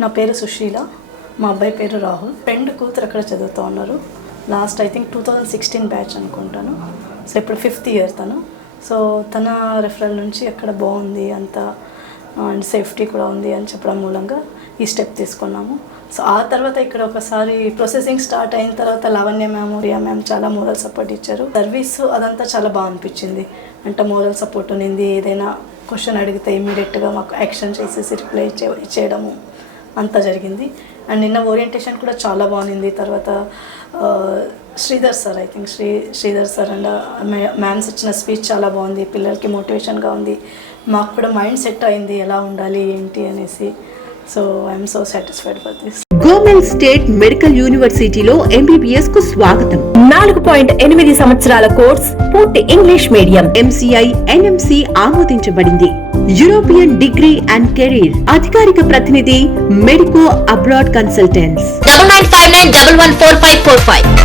నా పేరు సుశీల, మా అబ్బాయి పేరు రాహుల్. ఫ్రెండ్ కూతురు అక్కడ చదువుతూ ఉన్నారు. లాస్ట్ ఐ థింక్ 2016 బ్యాచ్ అనుకుంటాను. సో ఇప్పుడు 5th ఇయర్ తను. సో తన రెఫరల్ నుంచి అక్కడ బాగుంది అంత అండ్ సేఫ్టీ కూడా ఉంది అని చెప్పడం మూలంగా ఈ స్టెప్ తీసుకున్నాము. సో ఆ తర్వాత ఇక్కడ ఒకసారి ప్రొసెసింగ్ స్టార్ట్ అయిన తర్వాత లావణ్య మ్యామ్, రియా మ్యామ్ చాలా మోరల్ సపోర్ట్ ఇచ్చారు. సర్వీస్ అదంతా చాలా బాగా అనిపించింది. అంటే మోరల్ సపోర్ట్ ఉంది. ఏదైనా క్వశ్చన్ అడిగితే ఇమీడియట్గా మాకు యాక్షన్ చేసేసి రిప్లై ఇచ్చేయడము అంతా జరిగింది. అండ్ నిన్న ఓరియంటేషన్ కూడా చాలా బాగుంది. తర్వాత Sridhar sir, I think Sridhar sir and ma'ams ఇచ్చిన స్పీచ్ చాలా బాగుంది. పిల్లలకి మోటివేషన్గా ఉంది. మాకు కూడా మైండ్ సెట్ అయింది ఎలా ఉండాలి ఏంటి అనేసి. So I'm so satisfied for this. Gomel state medical యూనివర్సిటీలో MBBS కు స్వాగతం. 4.8 సంవత్సరాల కోర్స్, పూర్తి ఇంగ్లీష్ మీడియం. MCI NMC ఆమోదించబడింది. యూరోపియన్ డిగ్రీ అండ్ కెరీర్ అధికారిక ప్రతినిధి మెడికో అబ్రాడ్ కన్సల్టెంట్స్. 9959114545